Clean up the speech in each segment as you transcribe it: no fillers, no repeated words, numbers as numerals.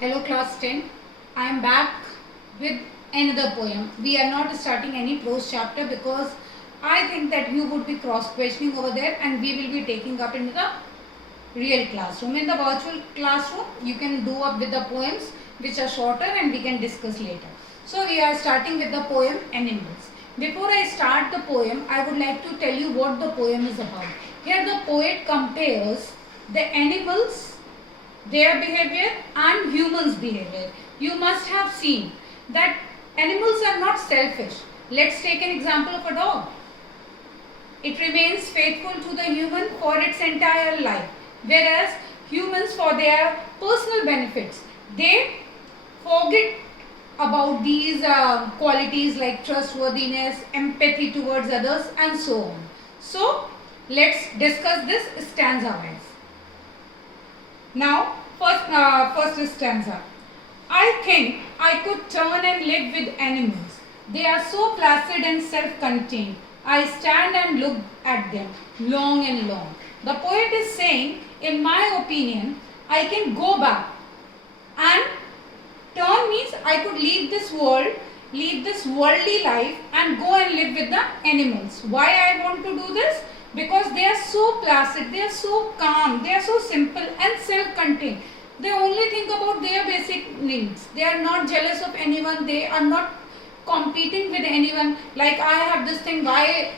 Hello class 10. I am back with another poem. We are not starting any prose chapter because I think that you would be cross questioning over there and we will be taking up in the real classroom. In the virtual classroom you can do up with the poems which are shorter and we can discuss later. So we are starting with the poem Animals. Before I start the poem, I would like to tell you what the poem is about. Here the poet compares the animals, their behavior and humans behavior. You must have seen that animals are not selfish. Let's take an example of a dog. It remains faithful to the human for its entire life, whereas humans, for their personal benefits, they forget about these qualities like trustworthiness, empathy towards others and so on. So let's discuss this stanza wise. Now, first stanza. I think I could turn and live with animals. They are so placid and self-contained. I stand and look at them long and long. The poet is saying, in my opinion, I can go back and turn means I could leave this world, leave this worldly life and go and live with the animals. Why I want to do this? Because they are so placid, they are so calm, they are so simple and self-contained. They only think about their basic needs. They are not jealous of anyone, they are not competing with anyone like I have this thing, why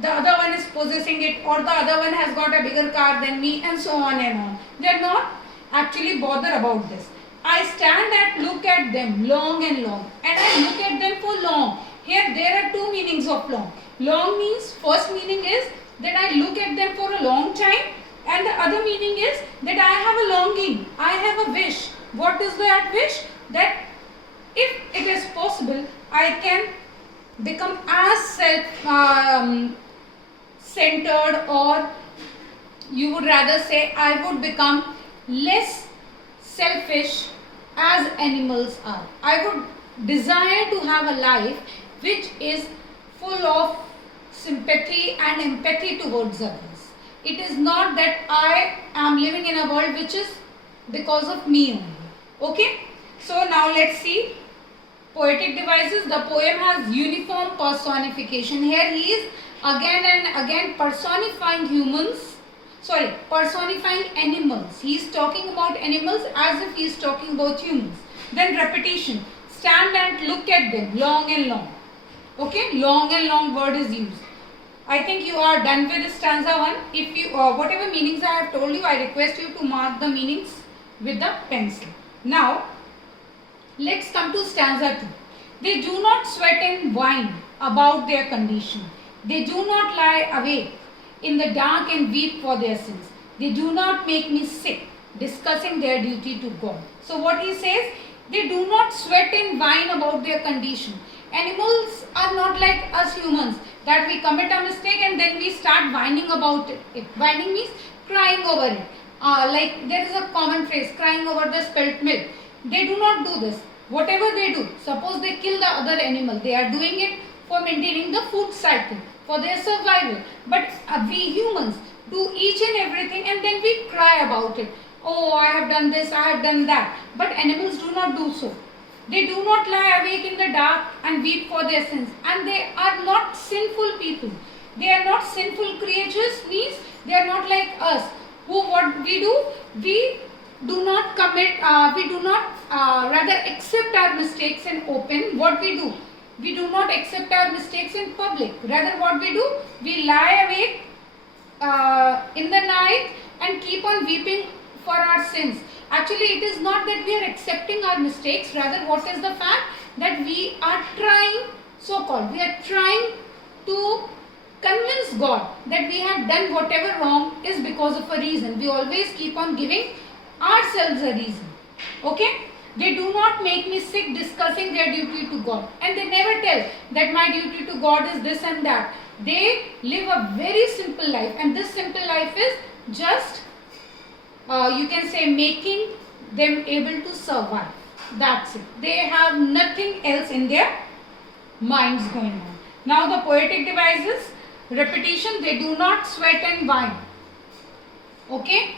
the other one is possessing it, or the other one has got a bigger car than me, and so on and on. They are not actually bothered about this. I stand and look at them long and long, and I look at them for long. Here there are two meanings of long. Long means, first meaning is that I look at them for a long time, and the other meaning is that I have a longing, I have a wish. What is that wish? That if it is possible, I can become as self-centered, or you would rather say I would become less selfish as animals are. I would desire to have a life which is full of sympathy and empathy towards others. It is not that I am living in a world which is because of me only. Okay? So now let's see poetic devices. The poem has uniform personification. Here he is again and again personifying personifying animals. He is talking about animals as if he is talking about humans. Then repetition. Stand and look at them long and long. Okay, long and long word is used. I think you are done with stanza 1. If you whatever meanings I have told you, I request you to mark the meanings with the pencil. Now let's come to stanza 2. They do not sweat and whine about their condition. They do not lie awake in the dark and weep for their sins. They do not make me sick, discussing their duty to God. So what he says, they do not sweat and whine about their condition. Animals are not like us humans, that we commit a mistake and then we start whining about it. Whining means crying over it. Like there is a common phrase, crying over the spilt milk. They do not do this. Whatever they do, suppose they kill the other animal, they are doing it for maintaining the food cycle, for their survival. But we humans do each and everything and then we cry about it. Oh, I have done this, I have done that. But animals do not do so. They do not lie awake in the dark and weep for their sins. And they are not sinful people. They are not sinful creatures, means they are not like us. What we do? We do not commit, we do not rather accept our mistakes in open. What we do? We do not accept our mistakes in public. Rather what we do? We lie awake in the night and keep on weeping for our sins. Actually, it is not that we are accepting our mistakes. Rather, what is the fact? That we are trying, so-called, we are trying to convince God that we have done whatever wrong is because of a reason. We always keep on giving ourselves a reason. Okay? They do not make me sick discussing their duty to God. And they never tell that my duty to God is this and that. They live a very simple life. And this simple life is just you can say making them able to survive. That's it. They have nothing else in their minds going on. Now the poetic devices, repetition. They do not sweat and whine. Okay?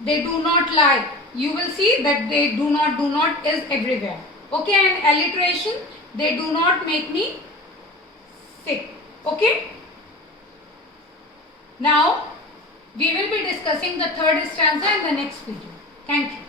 They do not lie. you will see that they do not is everywhere. Okay, and alliteration, they do not make me sick. Okay. Now, we will be discussing the third stanza in the next video. Thank you.